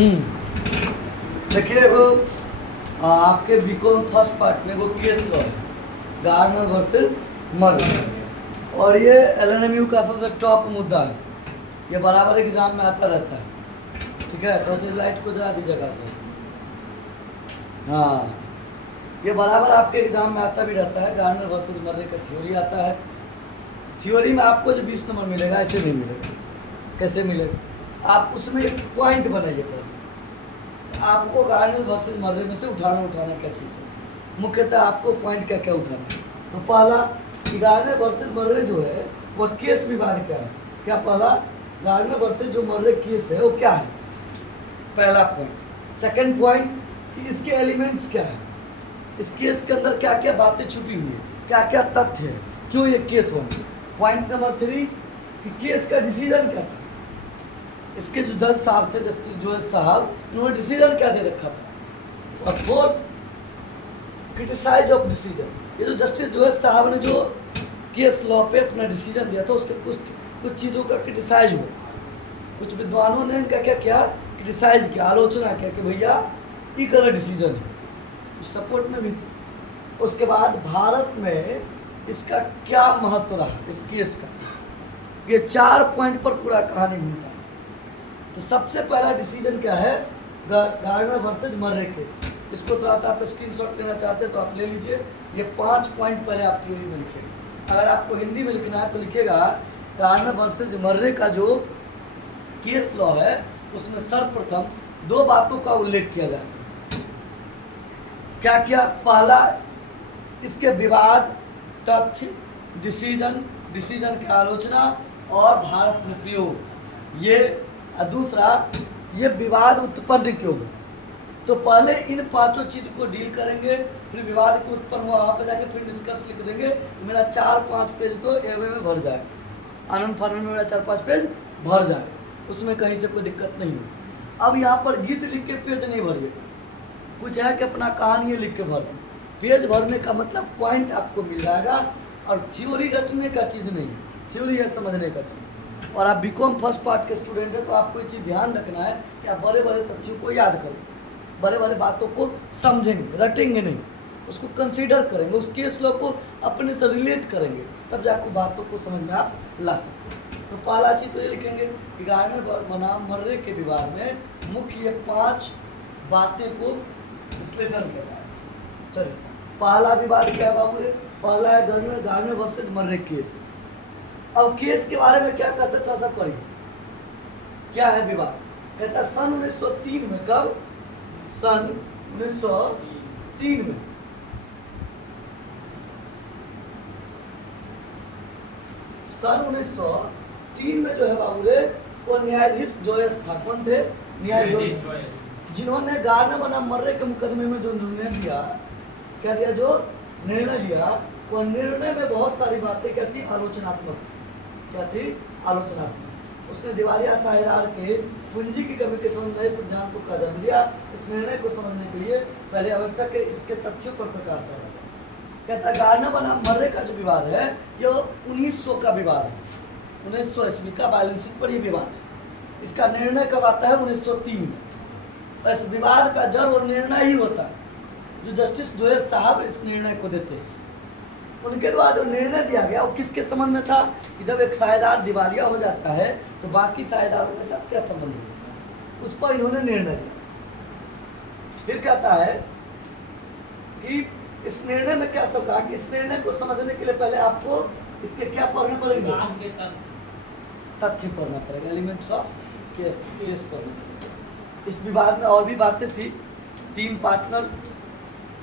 देखिए वो आपके बीकॉम फर्स्ट पार्ट में वो केस लॉ है, गार्नर वर्सेस मर्रे, और ये एलएनएमयू का सबसे टॉप मुद्दा है। ये बराबर एग्जाम में आता रहता है। ठीक है, तो इस लाइट को जला दीजिएगा। हाँ, ये बराबर आपके एग्जाम में आता भी रहता है। गार्नर वर्सेस मर्रे का थ्योरी आता है। थ्योरी में आपको जो 20 नंबर मिलेगा ऐसे नहीं मिलेगा। कैसे मिलेगा? आप उसमें एक पॉइंट बनाइए पहले। आपको गार्नर वर्सेस मर्रे में से उठाना क्या चीज़ है, मुख्यतः आपको पॉइंट क्या क्या उठाना है। तो पहला कि गार्नर वर्सेस मर्रे जो है वो केस विवाद क्या है। क्या पहला, गार्नर वर्सेस जो मर्रे केस है वो क्या है, पहला पॉइंट। सेकंड पॉइंट कि इसके एलिमेंट्स क्या है, इस केस के अंदर क्या क्या बातें छुपी हुई है, क्या क्या तथ्य है, क्यों ये केस बना। पॉइंट नंबर 3 कि केस का डिसीजन क्या था, इसके जो जज साहब थे, जस्टिस जोएस साहब, उन्होंने डिसीजन क्या दे रखा था। और फोर्थ, क्रिटिसाइज ऑफ डिसीजन। ये जो जस्टिस जोएस साहब ने जो केस लॉ पे अपना डिसीजन दिया था उसके कुछ चीज़ों का क्रिटिसाइज हुआ। कुछ विद्वानों ने इनका क्या किया, क्रिटिसाइज किया, आलोचना किया कि भैया ये गलत डिसीजन है। सपोर्ट में भी थी। उसके बाद भारत में इसका क्या महत्व रहा इस केस का, ये 4 पॉइंट पर पूरा कहानी घूमता है। तो सबसे पहला डिसीजन क्या है, गार्नर वर्सेस मर्रे केस। इसको थोड़ा सा आप स्क्रीनशॉट लेना चाहते हैं तो आप ले लीजिए। ये 5 पॉइंट पहले आप थ्योरी में लिखिएगा। अगर आपको हिंदी में लिखना है तो लिखिएगा गार्नर वर्सेस मर्रे का जो केस लॉ है उसमें सर्वप्रथम 2 बातों का उल्लेख किया जाए। क्या क्या? पहला, इसके विवाद, तथ्य, डिसीजन की आलोचना और भारत में प्रयोग। ये दूसरा, ये विवाद उत्पन्न क्यों। तो पहले इन 5 चीज को डील करेंगे, फिर विवाद को उत्पन्न हुआ वहाँ पे जाके फिर निष्कर्ष लिख देंगे। तो मेरा 4-5 पेज तो एवे में भर जाए, आनंद फानंद में मेरा 4-5 पेज भर जाए, उसमें कहीं से कोई दिक्कत नहीं हो। अब यहाँ पर गीत लिख के पेज नहीं भरिए, कुछ है कि अपना कहानी लिख के भर। पेज भरने का मतलब पॉइंट आपको मिल जाएगा, और थ्योरी रटने का चीज़ नहीं, थ्योरी है समझने का चीज़। और आप बीकॉम फर्स्ट पार्ट के स्टूडेंट हैं तो आपको ये चीज़ ध्यान रखना है कि आप बड़े बड़े तथ्यों को याद करें, बड़े बड़े बातों को समझेंगे, रटेंगे नहीं, उसको कंसीडर करेंगे, उस केस लॉ को अपने से रिलेट करेंगे, तब जाकर बातों को समझ में आप ला सकते हैं। तो पहला चीज़ तो ये लिखेंगे कि गार्नर बनाम मर्रे के विवाद में मुख्य ये 5 बातें को विश्लेषण करना है। चलिए, पहला विवाद क्या है बाबू रे? पहला है गार्नर वर्सेस मर्रे केस। अब केस के बारे में क्या कहते हैं थोड़ा सा पढ़िए। क्या है विवाद? कहता है सन 1903 में, कब? सन 1903 में सन 1903 में जो है बाबू रे वो न्यायाधीश जोयस था। कौन थे? न्यायाधीश, जिन्होंने गार्नर बनाम मर्रे के मुकदमे में जो निर्णय दिया, क्या दिया? जो निर्णय दिया, वो निर्णय में बहुत सारी बातें क्या थी? आलोचनात्मक थी। क्या थी? आलोचनात्मक। उसने दिवालिया साझेदार के पूंजी की कमी के संबंध नए सिद्धांतों का जन्म दिया। इस निर्णय को समझने के लिए पहले आवश्यक है इसके तथ्यों पर प्रकाश डाला। कहता गार्नर बनाम मर्रे का जो विवाद है ये 1900 का विवाद है, 1900 ईस्वी का बैलेंसिंग पर ये विवाद है। इसका निर्णय कब आता है? 1903 में। इस विवाद का जड़ और निर्णय ही होता है जो जस्टिस जोएस साहब इस निर्णय को देते हैं। उनके द्वारा जो निर्णय दिया गया वो किसके संबंध में था कि जब एक साझेदार दिवालिया हो जाता है तो बाकी साझेदारों के साथ क्या संबंध है, उस पर इन्होंने निर्णय दिया। फिर कहता है कि इस निर्णय में क्या सब कहा कि इस निर्णय को समझने के लिए पहले आपको इसके क्या पढ़ने पड़ेंगे? तथ्य पढ़ना पड़ेगा, एलिमेंट्स ऑफ केस पढ़ना। इस विवाद में और भी बातें थी, 3 पार्टनर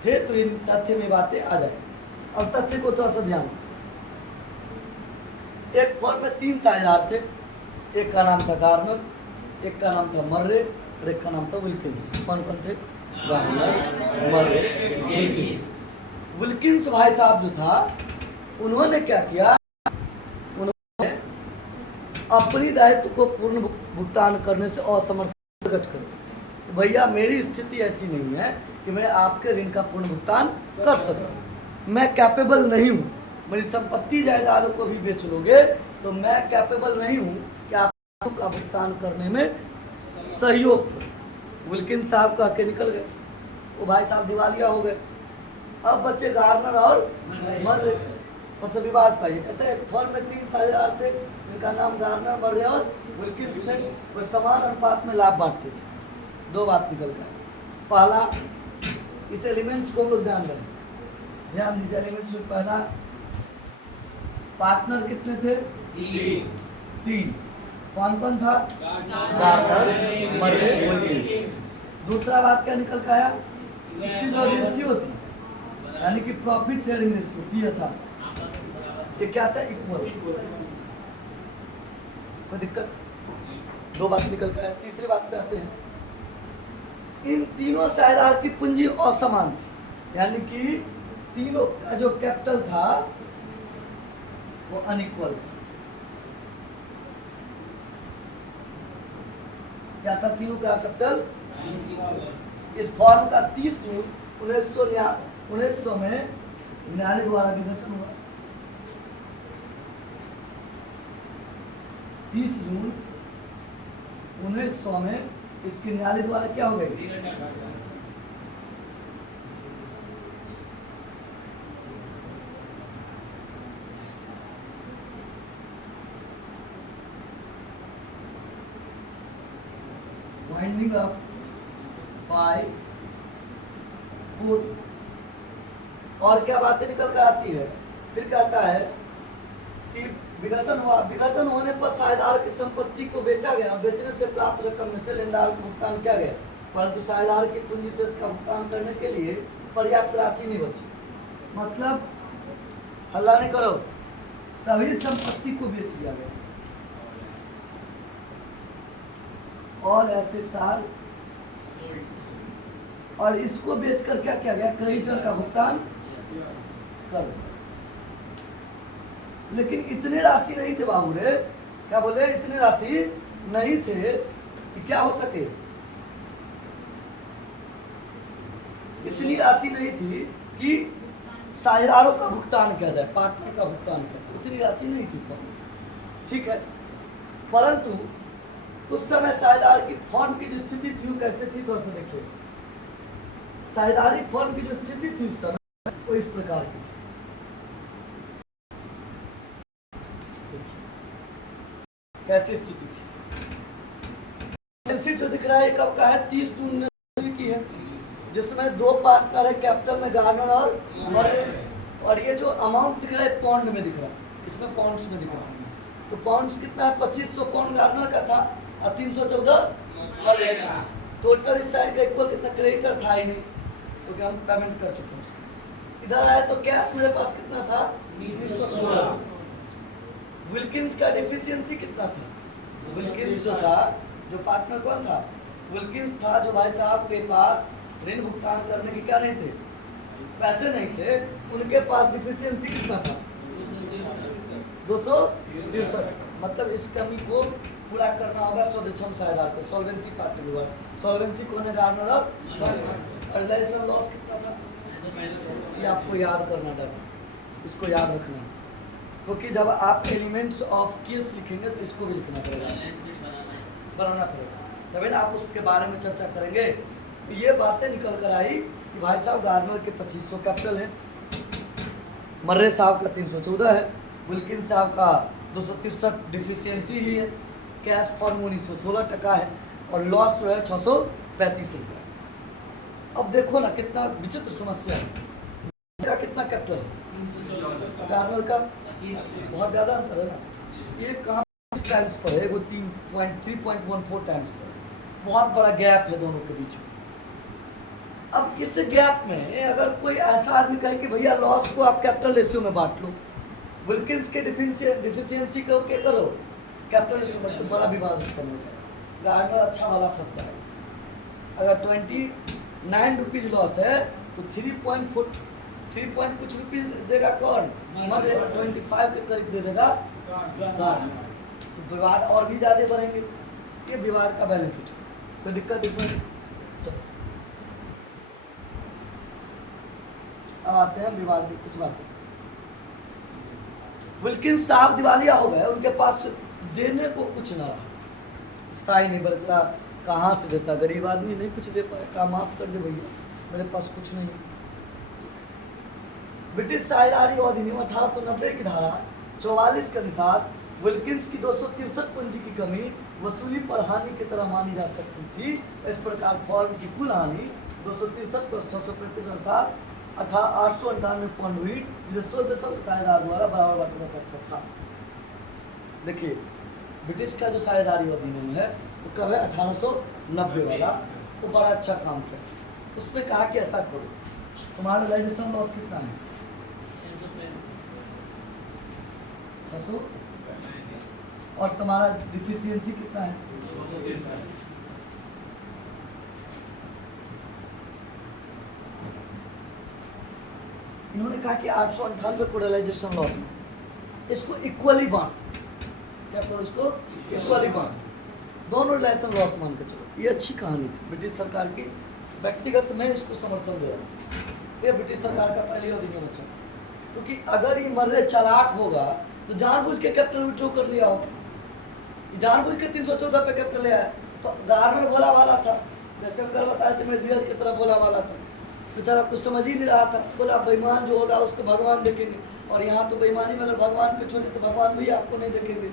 थे, तो इन तथ्य में बातें आ जाए। अब तथ्य को थोड़ा सा ध्यान, एक फॉर्म में 3 साझेदार थे, एक का नाम था गार्नर, एक का नाम था मर्रे और एक का नाम था विल्किंस। कौन कौन थे? गार्नर, मर्रे, विल्किंस। विल्किंस भाई साहब जो था उन्होंने क्या किया, उन्होंने अपनी दायित्व को पूर्ण भुगतान करने से असमर्थ प्रकट कर। भैया मेरी स्थिति ऐसी नहीं है कि मैं आपके ऋण का पूर्ण भुगतान कर सकूं, मैं कैपेबल नहीं हूँ। मेरी संपत्ति जायदादों को भी बेच लोगे तो मैं कैपेबल नहीं हूँ कि आपका भुगतान करने में सहयोग करूँ। विल्किंस साहब कह के निकल गए, वो भाई साहब दिवालिया हो गए। अब बच्चे गार्नर और मर्रे, फसल विवाद पाइए। कहते हैं फर्म में 3 साझेदार थे, इनका नाम गार्नर, मर्रे और विल्किंस थे। वो समान अनुपात में लाभ बांटते थे। 2 बात निकल गया। पहला, इस एलिमेंट्स को हम लोग जान रहे हैं, ध्यान दीजिए। एलिमेंट्स में पहला, पार्टनर कितने थे? 3। कौन कौन था? गार्नर, मर्रे, विल्किंस। दूसरा बात क्या निकल के आया? इसकी जो रेशियो थी, यानी कि प्रॉफिट शेयरिंग रेशियो, PSR, ये क्या था? इक्वल। कोई दिक्कत? 2 बात निकल कर आया। तीसरी बात पे आते हैं, इन तीनों साझेदार की पूंजी असमान थी, यानी कि तीनों का जो कैपिटल था वो अनइक्वल। क्या था? तीनों का कैपिटल। इस फॉर्म का 30 जून 1900 में न्यायालय द्वारा विघटन हुआ। 30 जून 1900 में इसकी न्यायालय द्वारा क्या हो गई? Winding up buy put. और क्या बातें निकल कर आती है? फिर कहता है कि विघटन हुआ, विघटन होने पर साझेदार की संपत्ति को बेचा गया और बेचने से प्राप्त रकम में से लेनदार को भुगतान किया गया, परंतु साझेदार की पूंजी से इसका भुगतान करने के लिए पर्याप्त राशि नहीं बची। मतलब हल्ला नहीं करो, सभी संपत्ति को बेच दिया गया। और एसेट्स आर, और इसको बेचकर क्या किया गया? क्रेडिटर का भुगतान कर। लेकिन इतने राशि नहीं थे बाबू रे, क्या बोले? इतने राशि नहीं थे कि क्या हो सके, इतनी राशि नहीं थी कि साझेदारों का भुगतान किया जाए, पार्टनर का भुगतान किया जाए, उतनी राशि नहीं थी। ठीक है, परंतु उस समय साझेदार की फर्म की जो स्थिति थी वो कैसे थी? थोड़ा सा देखिए। साझेदारी फर्म की जो स्थिति थी उस समय वो इस प्रकार की थी। कैसी स्थिति थी? बैलेंस शीट जो दिख रहा है कब का है? 30 जून की है, जिसमें 2 पार्टनर है, कैपिटल में गार्नर और मर्रे। और ये जो अमाउंट दिख रहा है पाउंड में दिख रहा है, इसमें पाउंड्स में दिख रहा है। तो पाउंड्स कितना है? 2500 पाउंड गार्नर का था और 314 मर्रे का। टोटल इस साइड का इक्वल कितना? क्रेडिटर था ही नहीं, क्योंकि हम पेमेंट कर चुके हैं। इधर आए तो कैश मेरे पास कितना था? 1916। विल्किंस का डिफिशियंसी कितना था? विल्किंस जो था, जो पार्टनर कौन था? विल्किंस था, जो भाई साहब के पास ऋण भुगतान करने के क्या नहीं थे? पैसे नहीं थे। उनके पास डिफिशियंसी कितना था? 263। मतलब इस कमी को पूरा करना होगा स्वदेक्षम साझेदार को, सॉल्वेंसी पार्ट रिवर्ट। सॉल्वेंसी कौन है? गार्नर और रिलेशन लॉस कितना था? ये आपको याद करना है, इसको याद रखना, क्योंकि जब आप एलिमेंट्स ऑफ केस लिखेंगे तो इसको भी लिखना पड़ेगा, बनाना पड़ेगा, तभी ना आप उसके बारे में चर्चा करेंगे। तो ये बातें निकल कर आई कि भाई साहब गार्नर के 2500 कैपिटल है, मर्रे साहब का 314 है, विल्किंस साहब का 263 डिफिशियंसी ही है, कैश फॉर्म 1916 है और लॉस जो है 635 रुपये। अब देखो ना कितना विचित्र समस्या है। का कितना कैपिटल है? गार्नर का बहुत ज़्यादा अंतर है ना। ये कहाँ टाइम्स पर है, वो 3.14 टाइम्स पर है। बहुत बड़ा गैप है दोनों के बीच में। अब इस गैप में अगर कोई ऐसा आदमी कहे कि भैया लॉस को आप कैपिटल रेशियो में बांट लो, विल्किंस के डिफिशियंसी को क्या करो कैपिटल रेशियो में, तो बड़ा विवाद उत्पन्न हो जाएगा। गार्नर अच्छा वाला फंसता है। अगर 29 रुपीज़ लॉस है तो 3 पॉइंट कुछ रुपीज़ देगा कौन? 25 के करीब दे देगा गार्नर। तो विवाद और भी ज़्यादा बढ़ेंगे। ये विवाद का बेनिफिट है, कोई दिक्कत इसमें? चलो अब आते हैं विवाद की कुछ बातें। विल्किंस साहब दिवालिया हो गए, उनके पास देने को कुछ ना रहा, स्थायी नहीं बच रहा, कहाँ से देता, गरीब आदमी नहीं कुछ दे पाया, कहा माफ़ कर दे भैया मेरे पास कुछ नहीं है। ब्रिटिश साझेदारी अधिनियम 1890 की धारा 44 के अनुसार विल्किंस की 263 पूंजी की कमी वसूली पर हानि की तरह मानी जा सकती थी। इस प्रकार फॉर्म की कुल हानि 263 + 635 अर्थात 898 पाउंड हुई, जिसे शुद्ध साझेदार द्वारा बराबर बांटा जा सकता था। देखिए ब्रिटिश का जो साझेदारी अधिनियम है वो कब है, 1890 वाला, वो बड़ा अच्छा काम किया। उसने कहा कि ऐसा करो, तुम्हारा रियलाइजेशन लॉस कितना है, 600, और तुम्हारा डिफिशियंसी कितना है, 263। इन्होंने कहा कि 898 को रियलाइजेशन लॉस में इसको इक्वली बांट, क्या करो इसको इक्वली बांट, दोनों रियलाइजेशन लॉस मान के चलो। ये अच्छी कहानी थी ब्रिटिश सरकार की, व्यक्तिगत मैं इसको समर्थन दे रहा हूँ। ये ब्रिटिश सरकार का पहले अधिनियम अच्छा, क्योंकि अगर ये मर्रे चालाक होगा तो जानबूझ के कैपिटल विड्रॉ कर लिया होगा, जानबूझ के 314 पे कैपिटल ले आया। तो गार्नर बोला वाला था, जैसे हम कल बताए थे, मैं धीरज की तरह बोला वाला था, बेचारा कुछ समझ ही नहीं रहा था, बोला बेईमान जो होगा उसको भगवान देखेंगे, और यहाँ तो बेईमानी में अगर भगवान पे छोड़े तो भगवान भी आपको नहीं देखेंगे,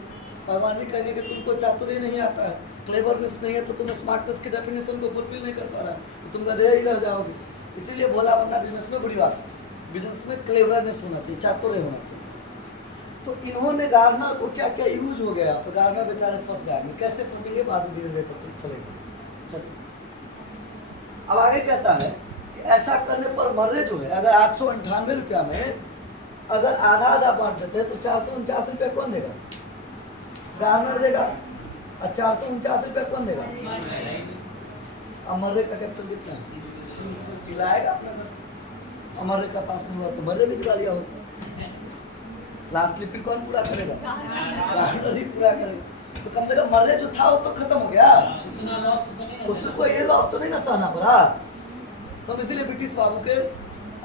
भगवान भी कहेंगे कि तुमको चातुर्य नहीं आता है, क्लेवरनेस नहीं है, तो तुम स्मार्टनेस की डेफिनेशन को फुलफिल नहीं कर पा रहा है, तो तुम गधे ही रह जाओगे। इसीलिए भोला बनना बिजनेस में बुरी बात है, बिजनेस में क्लेवरनेस होना चाहिए, चातुर्य होना चाहिए। तो इन्होंने गार्नर को क्या क्या यूज हो गया, तो गार्नर बेचारे फंस जाएंगे, कैसे फंसेंगे बाद में धीरे धीरे पता चलेगा। चलिए अब आगे कहता है कि ऐसा करने पर मर्रे जो है, अगर 898 रुपया में अगर आधा आधा बांट देते हैं तो 449 रुपया कौन देगा, गार्नर देगा, और 449 रुपया कौन देगा। अब मर्रे का कैपिटल कितना है, खिलाएगा अपना घर, और मर्रे का पास नहीं हुआ तो मर्रे भी दिवालिया होगा, लास्ट लिपिड कौन पूरा करेगा, गार्नर ही पूरा करेगा। तो कम से कम मर्रे जो था वो तो खत्म हो गया, उसको ये लॉस तो नहीं ना सहना पड़ा। तो हम इसीलिए ब्रिटिश बाबू के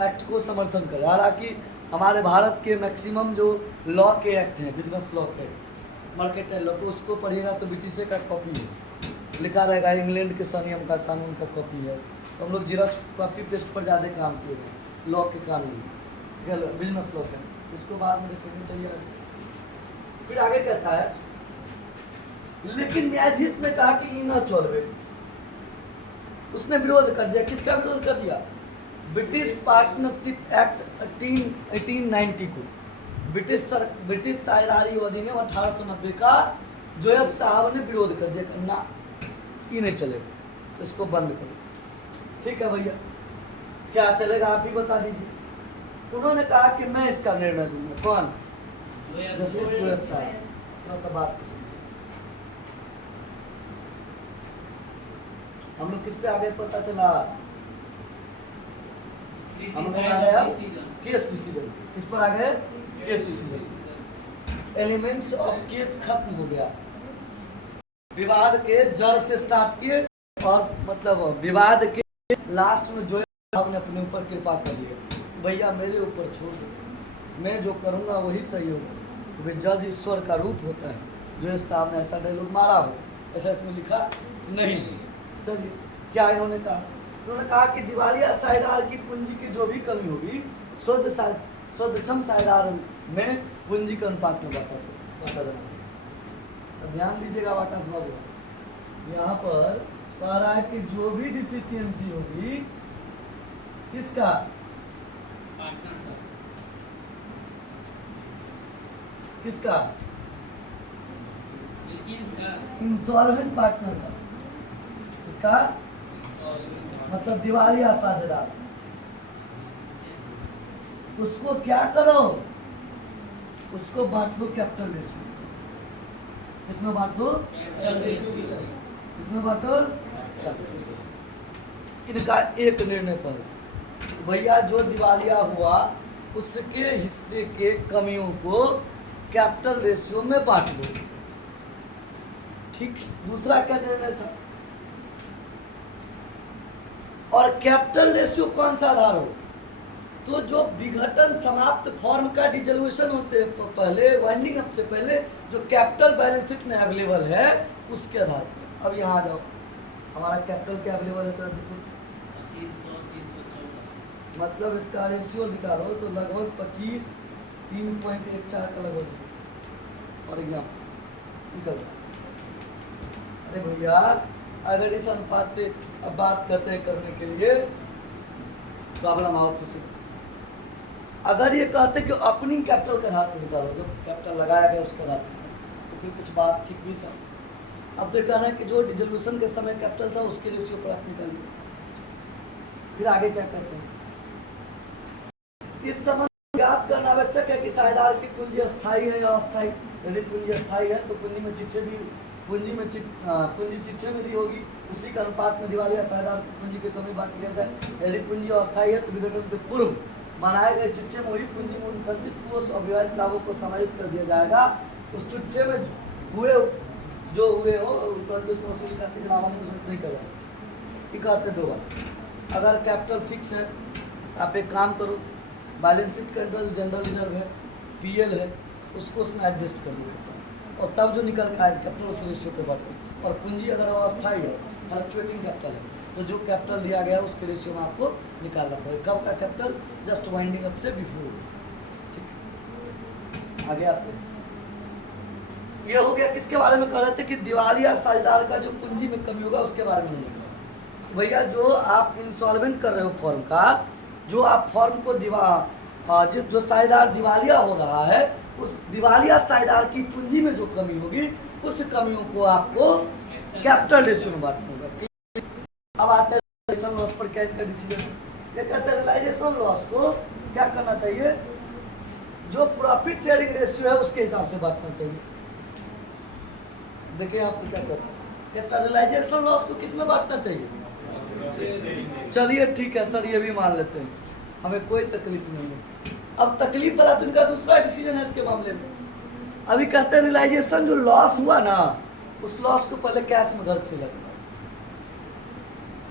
एक्ट को समर्थन करें। हालांकि हमारे भारत के मैक्सिमम जो लॉ के एक्ट हैं, बिजनेस लॉ के, मार्केट लॉ को, उसको पढ़िएगा तो ब्रिटिश का कॉपी है, लिखा रहेगा इंग्लैंड के संयम का कानून का कॉपी है। तो हम लोग जीरोक्स कॉपी पेस्ट पर ज़्यादा काम किए हैं लॉ के कानून, ठीक है, बिजनेस लॉ से, उसको बाद में देखने चाहिए। फिर आगे कहता है, लेकिन न्यायाधीश ने कहा कि न चौलवे, उसने विरोध कर दिया। किसका विरोध कर दिया, ब्रिटिश पार्टनरशिप एक्ट 1890 को, ब्रिटिश साझेदारी अधिनियम 1890 का जो है साहब ने विरोध कर दिया, ना ये नहीं चलेगा, तो इसको बंद करो। ठीक है भैया, क्या चलेगा आप ही बता दीजिए। उन्होंने कहा कि मैं इसका निर्णय दूंगा, कौन, जस्टिस गोयल साहब। थोड़ा सा बात हम लोग किस पे आ गए पता चला, हम लोग आ गए अब केस डिसीजन, किस पर आ गए, case decision. Elements of case खत्म हो गया, विवाद के जड़ से स्टार्ट किए, और मतलब विवाद के लास्ट में जो साहब ने अपने ऊपर कृपा कर लिया, भैया मेरे ऊपर छोड़ दो, मैं जो करूँगा वही सही होगा, क्योंकि जज ईश्वर का रूप होता है। जो इस साहब ने ऐसा डायलॉग मारा हो, ऐसा इसमें लिखा नहीं। चलिए क्या इन्होंने कहा, उन्होंने कहा कि दिवालिया साझेदार की पूंजी की जो भी कमी होगी शुद्धक्षम साझेदार में पूंजी के अनुपात में बांटा जाना चाहिए। ध्यान दीजिएगा आकाश बाबू, यहाँ पर कह रहा है कि जो भी डिफिशियंसी होगी किसका, किसका, इंसॉल्वेंट पार्टनर का, किसका, मतलब दिवालिया साझेदार, उसको क्या करो, उसको बांट दो कैपिटल रेशियो, इसमें बांट दो, इसमें बांटो। इनका एक निर्णय पर भैया जो दिवालिया हुआ उसके हिस्से के कमियों को कैपिटल रेशियो में बांट दो। ठीक, दूसरा क्या निर्णय था, और कैपिटल रेशियो कौन सा आधार हो, तो जो विघटन समाप्त फॉर्म का डिसोल्यूशन से पहले, वाइंडिंग अप से पहले जो कैपिटल बैलेंस शीट में अवेलेबल है उसके आधार पर। अब यहाँ आ जाओ, हमारा कैपिटल क्या अवेलेबल है, तो देखो 2500 314। मतलब इसका रेशियो निकालो तो लगभग 25 3.14 का लगभग और एग्जाम निकल। अरे भैया अगर इस अनुपात पे अब बात करते हैं करने के लिए प्रॉब्लम आओ किसी, अगर ये कहते कि ओपनिंग कैपिटल के आधार पर निकालो, जो कैपिटल लगाया गया उसके आधार पर, तो फिर कुछ बात ठीक भी था। अब तो कहना है कि जो डिसोल्यूशन के समय कैपिटल था उसके रेशियो पर आप निकालिए। फिर आगे क्या करते हैं, इस संबंध में ज्ञात करना आवश्यक है कि साझेदार की पूंजी अस्थायी है या अस्थायी। यदि पूंजी अस्थायी है तो पूंजी में चिट्ठे दी, पूंजी चिट्ठे में दी होगी, उसी के अनुपात में दिवालिया साझेदार की पूंजी की कमी बांट लिया जाए। यदि पूंजी अस्थायी है तो विघटन के पूर्व बनाए गए चिट्ठे में हुई पूंजी में उन संचित कोष और विभाजित लाभों को समायोजित कर दिया जाएगा। उस चिट्ठे में हुए जो हुए हो परंतु उसमें वसूली खाते के अलावा नहीं करेगा। ठीक कहते दो बार, अगर कैपिटल फिक्स है आप एक काम करो, बैलेंस शीट के अंदर जनरल रिजर्व है, पीएल है, उसको उसमें एडजस्ट कर दो और तब जो निकल का है कैपिटल उस रेशियो के बाद। और पूंजी अगर अस्थायी है, फ्लक्चुएटिंग कैपिटल है, तो जो कैपिटल दिया गया है उसके रेशियो में आपको निकालना पड़ेगा। कब का कैपिटल, जस्ट वाइंडिंग अप से बिफोर। ठीक, आगे आते हैं। ये हो गया किसके बारे में कह रहे थे कि दिवालिया साझेदार का जो पूंजी में कमी होगा उसके बारे में नहीं। भैया जो आप इंसॉल्वेंट कर रहे हो फर्म का, जो आप फर्म को जो साझेदार दिवालिया हो रहा है, उस दिवालिया साझेदार की पूंजी में जो कमी होगी उस कमियों को आपको कैपिटल रेशियो में बांटना होगा। अब आते हैं रियलाइजेशन लॉस पर क्या इनका डिसीजन। ये कहते हैं रियलाइजेशन लॉस को क्या करना चाहिए, जो प्रॉफिट शेयरिंग रेशियो है उसके हिसाब से बांटना चाहिए। देखिए यहाँ पर क्या कहते हैं, कहता है रियलाइजेशन लॉस को किस में बांटना चाहिए। चलिए ठीक है सर, ये भी मान लेते हैं, हमें कोई तकलीफ नहीं है। अब तकलीफ वाला तो इनका दूसरा डिसीजन है इसके मामले में। अभी कहते हैं रियलाइजेशन जो लॉस हुआ ना, उस लॉस को पहले कैश में घर से लगना।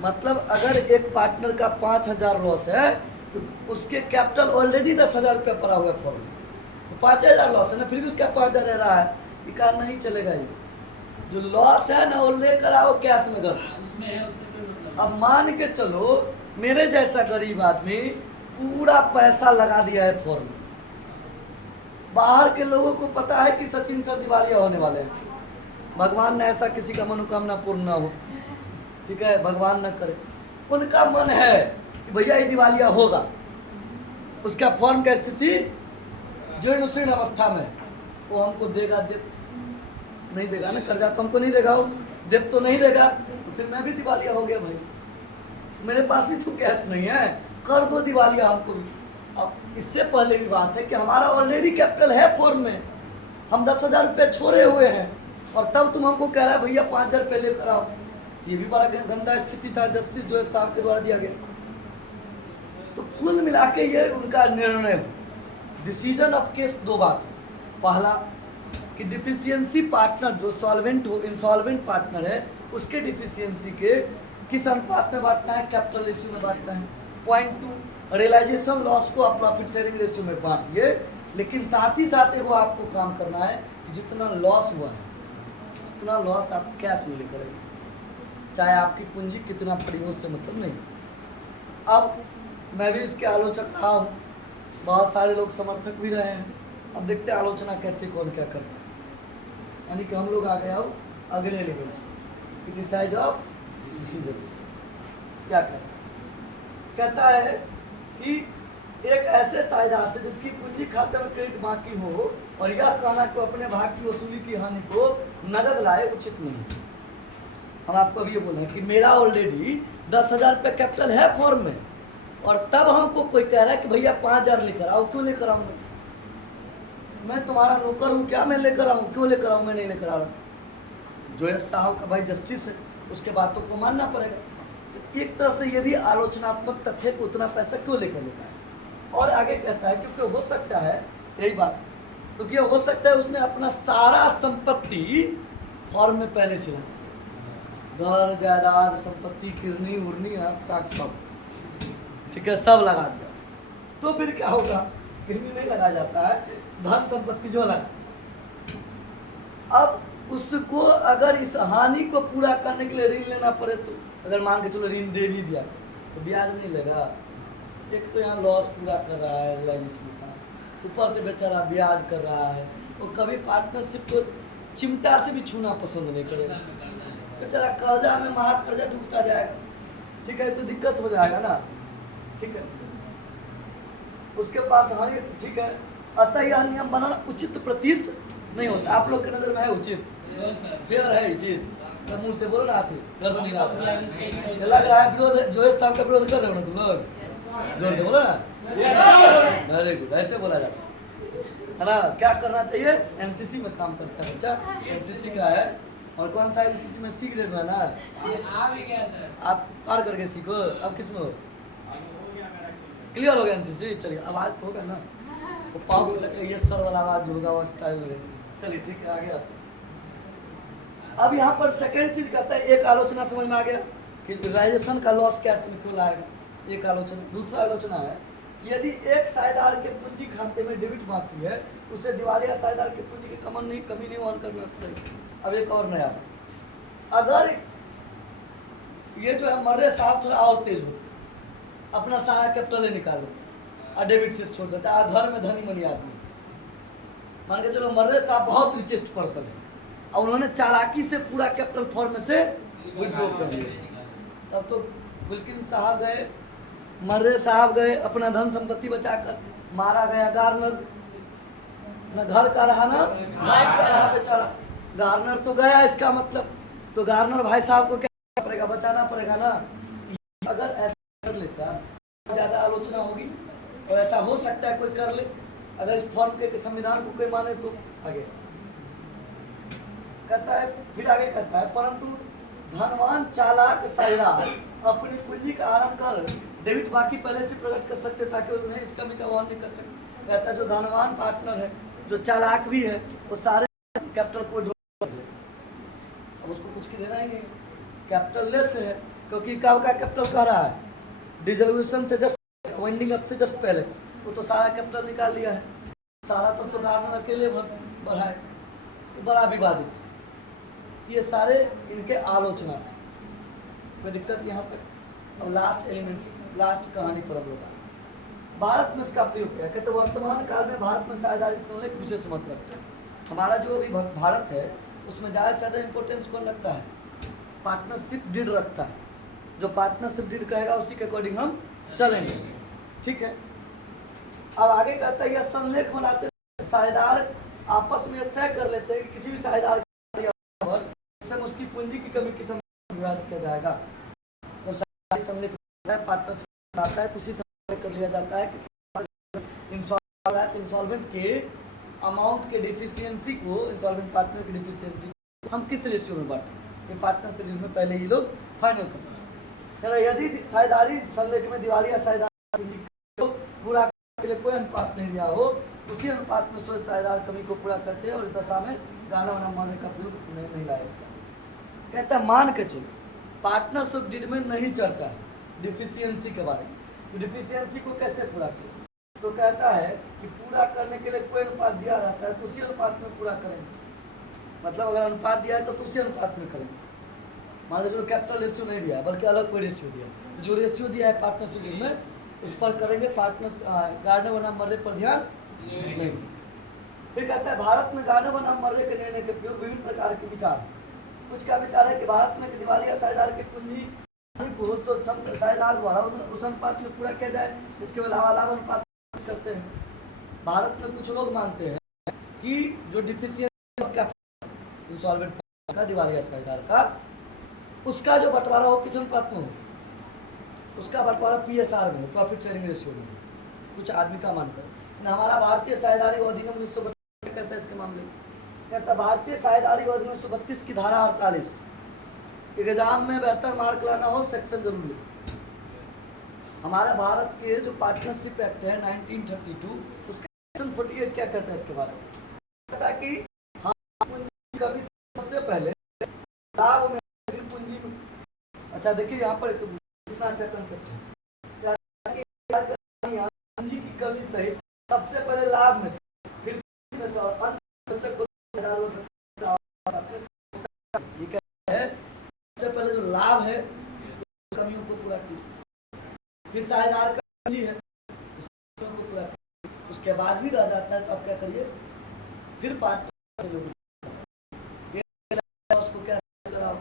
मतलब अगर एक पार्टनर का 5,000 लॉस है तो उसके कैपिटल ऑलरेडी 10,000 रुपया पड़ा हुआ है फॉर्म में, तो 5,000 लॉस है ना, फिर भी उसका 5,000 रह रहा है, ये कार नहीं चलेगा। ये जो लॉस है ना वो लेकर आओ कैश में घर। उसमें है, उससे कोई मतलब अब मान के चलो मेरे जैसा गरीब आदमी पूरा पैसा लगा दिया है फॉर्म में, बाहर के लोगों को पता है कि सचिन सर दिवालिया होने वाले हैं, भगवान ने ऐसा किसी का मनोकामना पूर्ण ना हो, ठीक है, भगवान न करे, उनका मन है कि भैया ये दिवालिया होगा, उसका फॉर्म का स्थिति जीर्ण शीर्ण अवस्था में, वो हमको देगा, देव नहीं देगा ना, कर्जा तो हमको नहीं देगा, वो देव तो नहीं देगा, तो फिर मैं भी दिवालिया हो गया भाई, मेरे पास भी तो कैश नहीं है, कर दो दिवालिया हमको भी। अब इससे पहले भी बात है कि हमारा ऑलरेडी कैपिटल है फॉर्म में, हम 10,000 रुपये छोड़े हुए हैं, और तब तुम हमको कह रहा है भैया 5,000 रुपये लेकर आओ। ये भी बड़ा गंदा स्थिति था, जस्टिस जो है साहब के द्वारा दिया गया। तो कुल मिला के ये उनका निर्णय हो, डिसीजन ऑफ केस दो बात हो, पहला कि डिफिशियंसी पार्टनर जो सॉल्वेंट हो, इंसॉल्वेंट पार्टनर है, उसके डिफिशियंसी के किस अनुपात में बांटना है, कैपिटल रेशियो में बांटना है। पॉइंट 2, रियलाइजेशन लॉस को आप प्रॉफिट शेयरिंग रेशियो में बांटिए, लेकिन साथ ही साथ वो आपको काम करना है कि जितना लॉस हुआ है उतना लॉस आप कैश में लेकर आइए, चाहे आपकी पूंजी कितना पड़ी हो, उससे मतलब नहीं। अब मैं भी इसके आलोचक रहा हूँ, बहुत सारे लोग समर्थक भी रहे हैं, अब देखते हैं आलोचना कैसे कौन क्या करता है। यानी कि हम लोग आ गए अब अगले लेवल से, क्रिटिसाइज ऑफ डिसीजन। क्या कहता है कि एक ऐसे साझेदार से जिसकी पूंजी खाते में क्रेडिट बाकी हो और यह कहना कि अपने भाग की वसूली की हानि को नगद लाए उचित नहीं। हम आपको अभी ये बोल रहे हैं कि मेरा ऑलरेडी 10,000 रुपये कैपिटल है फॉर्म में, और तब हमको कोई कह रहा है कि भैया 5,000 लेकर आओ। क्यों लेकर आऊँ मैं तुम्हारा नौकर हूँ क्या, मैं लेकर आऊँ? क्यों लेकर आऊँ? मैं नहीं लेकर आ रहा। जो है साहब का भाई जस्टिस है, उसके बातों को मानना पड़ेगा। तो एक तरह से ये भी आलोचनात्मक तथ्य को उतना पैसा क्यों लेकर लेकर है। और आगे कहता है क्योंकि हो सकता है, यही बात, क्योंकि हो सकता है उसने अपना सारा संपत्ति फॉर्म में पहले से लगा, घर जायदाद संपत्ति किरनी उड़नी ताक सब, ठीक है, सब लगा दिया। तो फिर क्या होगा, किरनी नहीं लगा जाता है, धन संपत्ति जो लगा। अब उसको अगर इस हानि को पूरा करने के लिए ऋण लेना पड़े तो, अगर मान के चलो ऋण दे भी दिया तो ब्याज नहीं लेगा। एक तो यहाँ लॉस पूरा कर रहा है रिलायंस का, ऊपर से बेचारा ब्याज कर रहा है। वो कभी पार्टनरशिप को चिमटा से भी छूना पसंद नहीं करेगा। बेचारा कर्जा में महाकर्जा डूबता जाएगा, ठीक है, तो दिक्कत हो जाएगा ना, ठीक है। उसके पास हानि, ठीक है। अतः यह नियम बनाना उचित प्रतीत नहीं होता। आप लोग की नजर में है उचित? फेयर है उचित? तो मुंह से बोलो ना आशीष, गर्दन हिला दो। लग रहा है विरोध, जोहेश साहब का विरोध कर रहे हो ना तुम लोग? जोर दे बोलो ना। वेरी गुड, ऐसे बोला जाता है ना। क्या करना चाहिए? एनसीसी में काम करता है बच्चा, एनसीसी का है। और कौन सा एनसीसी में? सी ग्रेड में ना। आप पार करके सीखो। अब किस में हो? क्लियर हो गया एनसीसी? चलिए आवाज होगा ना, वो पाँव तक ये सर वाला आवाज होगा, वो स्टाइल में। चलिए ठीक है, आगे आप। अब यहाँ पर सेकंड चीज कहता है, एक आलोचना समझ में आ गया कि रिलाइजेशन का लॉस क्या इसमें क्यों लाएगा, एक आलोचना। दूसरा आलोचना है कि यदि एक साझेदार के पूंजी खाते में डेबिट बाकी है, उसे दिवालिया साझेदार के पूंजी की कमी नहीं वहन करना पड़ेगा। अब एक और नया, अगर ये जो है मर्रे साहब थोड़ा और तेज होते, अपना सारा कैपिटल निकाल लेते और डेबिट से छोड़ देता है, घर में धनी मनी आदमी, मान के चलो मर्रे साहब बहुत रिचेस्ट पर्सन है और उन्होंने चालाकी से पूरा कैपिटल फॉर्म में से विड्रॉ कर लिया, तब तो विल्किन साहब गए, मर्रे साहब गए, अपना धन संपत्ति बचाकर, मारा गया गार्नर, न घर का रहा ना लाइट का रहा बेचारा। गार्नर तो गया, इसका मतलब तो गार्नर भाई साहब को क्या पड़ेगा? बचाना पड़ेगा ना। अगर ऐसा कर लेता ज्यादा आलोचना होगी, और ऐसा हो सकता है कोई कर ले, अगर इस फॉर्म के संविधान को कोई माने तो। आगे कहता है, फिर आगे कहता है, परंतु धनवान चालाक साझेदार अपनी पूंजी का आरंभ कर डेबिट बाकी पहले से प्रकट कर सकते ताकि उन्हें इस कमी का वहन नहीं कर सकते। कहता है जो धनवान पार्टनर है, जो चालाक भी है, वो सारे कैपिटल को ड्रॉ, अब उसको कुछ की देना ही नहीं, कैपिटल लेस है, क्योंकि कब का कैपिटल कह रहा है? डिसोल्यूशन से जस्ट वाइंडिंग अप से जस्ट पहले वो तो सारा कैपिटल निकाल लिया है, सारा तब तो गार्नर अकेले बढ़ा है, तो बड़ा विवादित। ये सारे इनके आलोचना थे, कोई दिक्कत यहाँ तक। अब लास्ट एलिमेंट, लास्ट कहानी पर अब होगा। भारत में इसका प्रयोग किया, कहते वर्तमान काल में भारत में साझेदारी संलग्न विशेष महत्व रखता है। हमारा जो अभी भारत है उसमें ज़्यादा से ज़्यादा इंपॉर्टेंस कौन रखता है? पार्टनरशिप डीड रखता है। जो पार्टनरशिप डीड कहेगा उसी के अकॉर्डिंग हम चलेंगे, ठीक है। अब आगे कहता है, यह संलेख बनाते साझेदार आपस में तय कर लेते हैं कि किसी भी साझेदार उसकी पूंजी की कमी की विवाद किया जाएगा। जब संलेख पार्टनरशिप आता है तो उसी संलेख कर लिया जाता है कि इंसॉल्वेंट के अमाउंट के डिफिशियंसी को, इंसॉल्वेंट पार्टनर की डिफिशियंसी को हम किस रेशियो में बांटें, ये पार्टनरशिप में पहले ही लोग फाइनल करें। यदि साझेदारी संलेख में दिवालिया साझेदार को पूरा करने के लिए कोई अनुपात नहीं दिया हो, उसी अनुपात में स्वयं साझेदार कमी को पूरा करते हैं और इस दशा में गाना वाना मारने का प्रयोग नहीं लाएगा। कहता है मान के चलो पार्टनरशिप डीड में नहीं चर्चा है डिफिशियंसी के बारे में, डिफिशियंसी को कैसे पूरा किया, तो कहता है कि पूरा करने के लिए कोई अनुपात दिया रहता है तो उसी अनुपात में पूरा करेंगे। मतलब अगर अनुपात दिया है तो उसी अनुपात में करेंगे। मान लो चलो कैपिटल रेशियो नहीं दिया बल्कि अलग कोई रेशियो दिया, तो जो रेशियो दिया है पार्टनरशिप डीड में उस पर करेंगे। पार्टनर गार्डन बनाम मर्रे पर ध्यान नहीं। फिर कहता है भारत में गार्डन बनाम मर्रे के निर्णय के प्रयोग विभिन्न प्रकार के विचार। कुछ का विचार है कि भारत में दिवालिया साझेदार की पूंजी को साझेदार द्वारा उस अनुपात में पूरा किया जाए जिसके अलावा लाभ अनुपात करते हैं। भारत में कुछ लोग मानते हैं कि जो डिफिशियंसी इंसॉल्वेंट का दिवालिया साझेदार का उसका जो बंटवारा हो किस अनुपात में हो, उसका बंटवारा पीएसआर में, प्रॉफिट शेयरिंग रेशियो में, कुछ आदमी का मानकर। हमारा भारतीय साझेदारी अधिनियम 1932 कहता है इसके मामले में, कहता भारतीय साझेदारी अधिनियम 1932 की धारा 48 एग्जाम में बेहतर मार्क लाना हो सेक्शन जरूर लिखो। हमारा भारत के जो पार्टनरशिप एक्ट है 1932 उसका सेक्शन 48 क्या कहता है इसके बारे में? कहता है कि हाँ पूंजी कमी सबसे पहले लाभ में पूंजी में। अच्छा देखिए यहाँ पर कितना अच्छा कंसेप्ट है, पूंजी की कमी सहित सबसे पहले लाभ में फिर अंत से सबसे पहले जो लाभ है कमियों को पूरा किया, फिर साझेदार का पूंजी है उसको पूरा किया, उसके बाद भी रह जाता है तो आप क्या करिए, फिर पार्टनर उसको क्या कराओ,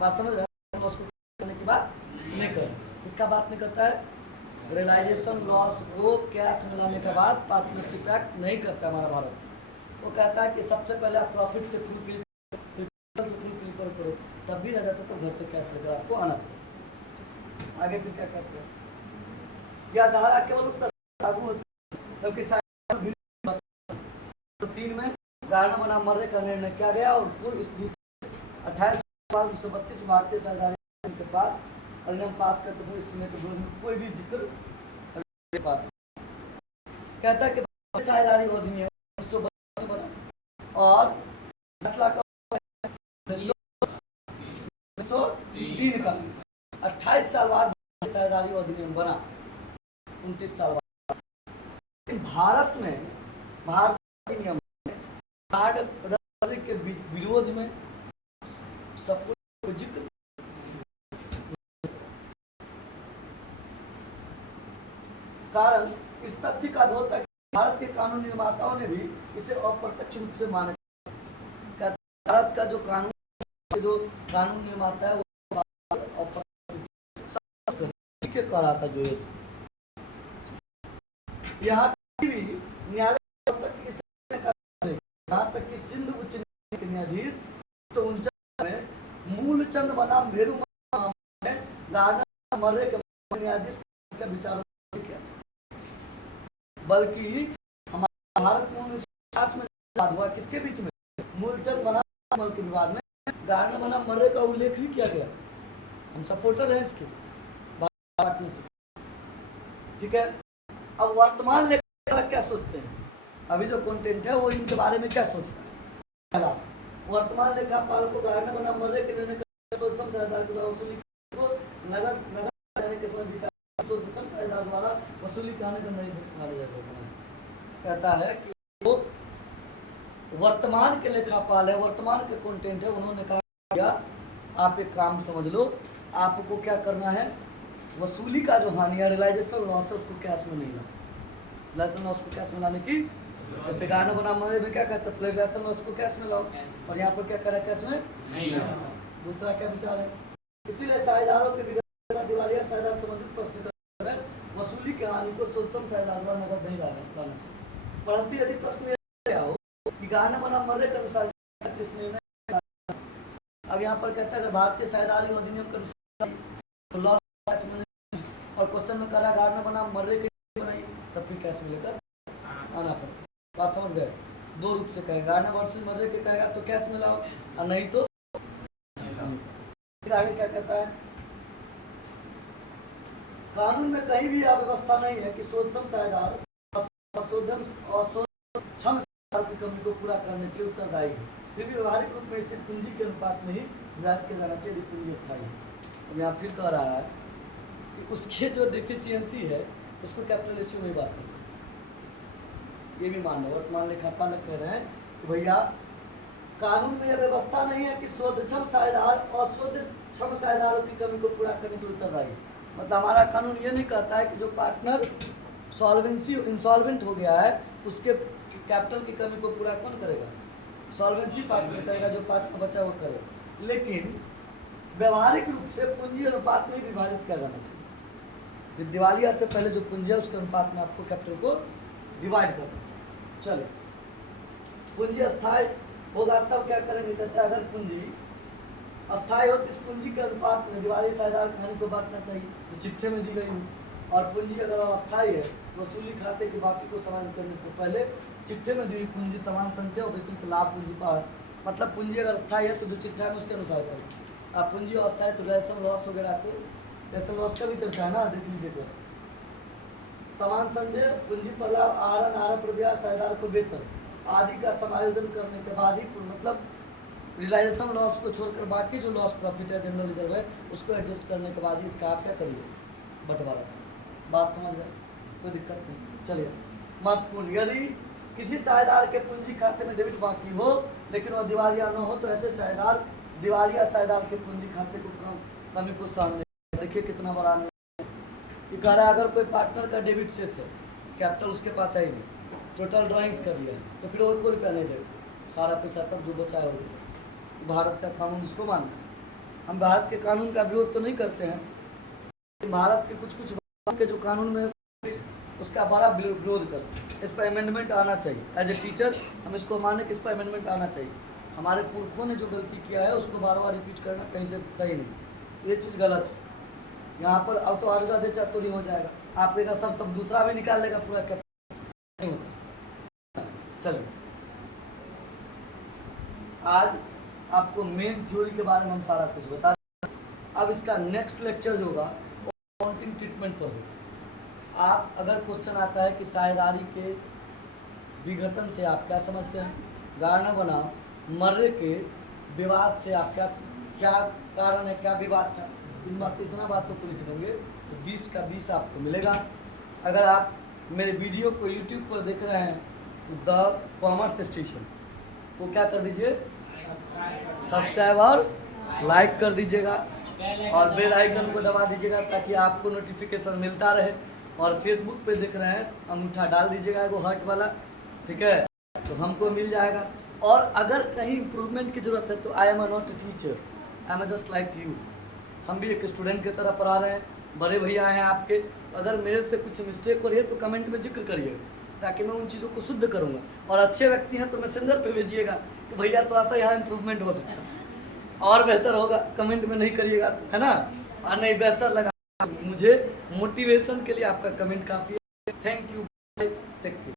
बात समझ रहे हैं, उसको करने की बात नहीं कर, इसका बात नहीं करता है, रियलाइजेशन लॉस को कैश मिलाने के बाद पार्टनरशिप एक्ट नहीं करता हमारा भारत। वो कहता है कि सबसे पहले आप प्रॉफिट से फुलफिल करो, तब भी रह जाता तो घर से कैश लेकर आपको आना पड़ेगा। आगे फिर क्या करते हैं, यह धारा केवल उस लागू होती है जबकि तो 3 में गार्डन बना मर्रे का निर्णय किया गया और पूर्व 28/1932 भारतीय संविधान के पास अधिनियम पास करते समय इसमें तो विरोध में कोई भी जिक्र नहीं पाता। कहता है कि साझेदारी अधिनियम 1932 बना और फैसला का 1903 का 28 साल बाद साझेदारी अधिनियम बना, 29 साल बाद। भारत में भारतीय अधिनियम के विरोध में सपोर्ट जिक्र कारण इस तथ्य का आधार था कि भारत के कानून निर्माताओं ने भी इसे अप्रत्यक्ष रूप से माना। भारत का जो कानून निर्माता है वो के कह रहा था जो यहाँ भी न्यायालय यहाँ तक कि सिंध उच्च न्यायालय के न्यायाधीश 1949 में मूलचंद बनाम भेरू मर्रे के न्यायाधीश का विचार किया, बल्कि हमारे भारत में 1950 में विवाद हुआ किसके बीच में, मूलचंद बनाम के विवाद में गार्डनर बनाम मर्रे का उल्लेख भी किया गया। हम सपोर्टर हैं इसके में से, ठीक है। अब वर्तमान लेखक क्या सोचते हैं, अभी जो कंटेंट है वो इनके बारे में क्या सोचता है। वर्तमान लेखापाल को गार्डनर बनाम मर्रे के निर्णय साझेदार के द्वारा वसूली को नगद देने के समय विचार साझेदार द्वारा वसूली कराने का नहीं कहता है कि वो वर्तमान के लेखापाल है, वर्तमान के कंटेंट है। उन्होंने कहा आप एक काम समझ लो, आपको क्या करना है, वसूली का जो हानि है रियलाइजेशन लॉस है उसको कैश में नहीं लाओ, रियलाइजेशन लॉस को कैश में लाने की, जैसे गार्डनर बनाम मर्रे में क्या कहता है रियलाइजेशन लॉस को कैश में लाओ, और यहाँ पर क्या करा कैश में नहीं लाओ। दूसरा क्या विचार है, इसीलिए साझेदारों के दिवालिया साझेदार संबंधित प्रश्न वसूली की हानि को सोचम साझेदार द्वारा नगद नहीं लाना चाहिए, परंतु यदि प्रश्न यह हो कि गार्डनर बनाम मर्रे के अनुसार किस निर्णय, अब यहाँ पर कहता है अगर भारतीय साझेदारी अधिनियम के अनुसार लॉस और क्वेश्चन में करा गार्डनर बनाम मर्रे के बनाई तब फिर कैश में लेकर आना पड़ेगा। बात समझ गए, दो रूप से कहेगा, गार्डनर वर्सेस मर्रे के कहेगा तो कैश में लाओ और नहीं तो फिर आगे क्या कहता है, कानून में कहीं भी यह व्यवस्था नहीं है कि शोधम साझेदार की कमी को पूरा करने के लिए उत्तरदायी है, फिर भी व्यवहारिक रूप में इसे पूंजी के अनुपात में ही विभाजित किया जाना चाहिए यदि पूंजी स्थायी है। अब यहाँ फिर कह रहा है कि उसके जो डिफिशियंसी है उसको कैपिटल रेशियो में बांटना चाहिए, ये भी मान लो। वर्तमान लेखापाल कह रहे हैं कि भैया कानून में यह व्यवस्था नहीं है कि शोधक्षम साझेदार और शोधक्षम साझेदारों की कमी को पूरा करने के लिए उत्तरदायी, मतलब हमारा कानून ये नहीं कहता है कि जो पार्टनर इंसॉल्वेंट हो गया है उसके कैपिटल की कमी को पूरा कौन करेगा, सॉल्वेंसी पार्टनर करेगा, जो पार्टनर बचा वो करेगा, लेकिन व्यवहारिक रूप से पूंजी अनुपात में विभाजित किया जाना चाहिए। दिवालिया से पहले जो पूंजी है उसके अनुपात में आपको कैपिटल को डिवाइड करना चाहिए। चलो पूंजी अस्थायी होगा तब क्या करेंगे, कहते हैं अगर पूंजी अस्थायी हो तो इस पूंजी के अनुपात में दिवाली साझेदार कहानी को बांटना चाहिए जो चिट्ठे में दी गई हो, और पूंजी अगर अस्थायी है वसूली खाते के बाकी को समायोजन करने से पहले चिट्ठे में दी हुई पूंजी समान संचय और व्यतिरिक्त लाभ पूंजी पर, मतलब पूंजी अगर अस्थायी है तो जो चिट्ठा है उसके अनुसार करें, आप पूंजी अस्थायी तो रिलेशन लॉस वगैरह को रिलेशन लॉस का भी चलता है ना, देख लीजिए। समान संचय पूंजी पर लाभ आहरण आरोप रुपया साझेदार को वेतन आदि का समायोजन करने के बाद ही, मतलब रियलाइजेशन लॉस को छोड़कर बाकी जो लॉस प्रॉफिट है जनरल रिजर्व है उसको एडजस्ट करने के बाद ही इसका आप क्या करिए बंटवारा। बात समझ गए, कोई दिक्कत नहीं। चलिए महत्वपूर्ण, यदि किसी साझेदार के पूंजी खाते में डेबिट बाकी हो लेकिन वह दिवालिया न हो तो ऐसे साझेदार दिवालिया सायदाल के पूंजी खाते को कमी को सामने, देखिए कितना बड़ा ये कह रहा है अगर कोई पार्टनर का डेबिट शेष है, कैपिटल उसके पास है ही नहीं, टोटल ड्राइंग्स कर लिया है, तो फिर वो कोई रुपया नहीं देगा, सारा पैसा तब जो बचा है वो भारत का कानून इसको मानना है। हम भारत के कानून का विरोध तो नहीं करते हैं, भारत के कुछ कुछ के जो कानून में उसका बड़ा विरोध करते हैं। इस पर अमेंडमेंट आना चाहिए। एज ए टीचर हम इसको माने कि इस पर अमेंडमेंट आना चाहिए। हमारे पुरखों ने जो गलती किया है उसको बार बार रिपीट करना कहीं से सही नहीं, ये चीज़ गलत है। यहाँ पर अब तो और ज़्यादा चातुरी हो जाएगा, आपके का सब तब दूसरा भी निकाल लेगा पूरा क्या नहीं होता। चलो आज आपको मेन थ्योरी के बारे में हम सारा कुछ बता दें। अब इसका नेक्स्ट लेक्चर जो होगा अकाउंटिंग ट्रीटमेंट पर होगा। आप अगर क्वेश्चन आता है कि साझेदारी के विघटन से आप क्या समझते हैं, गार्नर बनाम मर्रे के विवाद से आप क्या कारण है, क्या विवाद था, इन बात इतना बात तो पूरी करेंगे तो 20 का 20 आपको मिलेगा। अगर आप मेरे वीडियो को यूट्यूब पर देख रहे हैं तो द कॉमर्स स्टेशन को क्या कर दीजिए, सब्सक्राइब और लाइक कर दीजिएगा और बेल आइकन को दबा दीजिएगा ताकि आपको नोटिफिकेशन मिलता रहे। और फेसबुक पे देख रहे हैं अंगूठा डाल दीजिएगा वो हार्ट वाला, ठीक है, तो हमको मिल जाएगा। और अगर कहीं इम्प्रूवमेंट की ज़रूरत है तो I am not a teacher, I am just like you. हम भी एक स्टूडेंट की तरह पढ़ा रहे हैं, बड़े भैया हैं आपके। अगर मेरे से कुछ मिस्टेक हो रही है तो कमेंट में जिक्र करिएगा ताकि मैं उन चीज़ों को शुद्ध करूँगा। और अच्छे व्यक्ति हैं तो मैसेंजर पे भेजिएगा कि भैया थोड़ा सा यहाँ इम्प्रूवमेंट हो सकता है और बेहतर होगा, कमेंट में नहीं करिएगा, है ना। और नहीं बेहतर लगा मुझे मोटिवेशन के लिए आपका कमेंट काफ़ी है। Thank you, take care.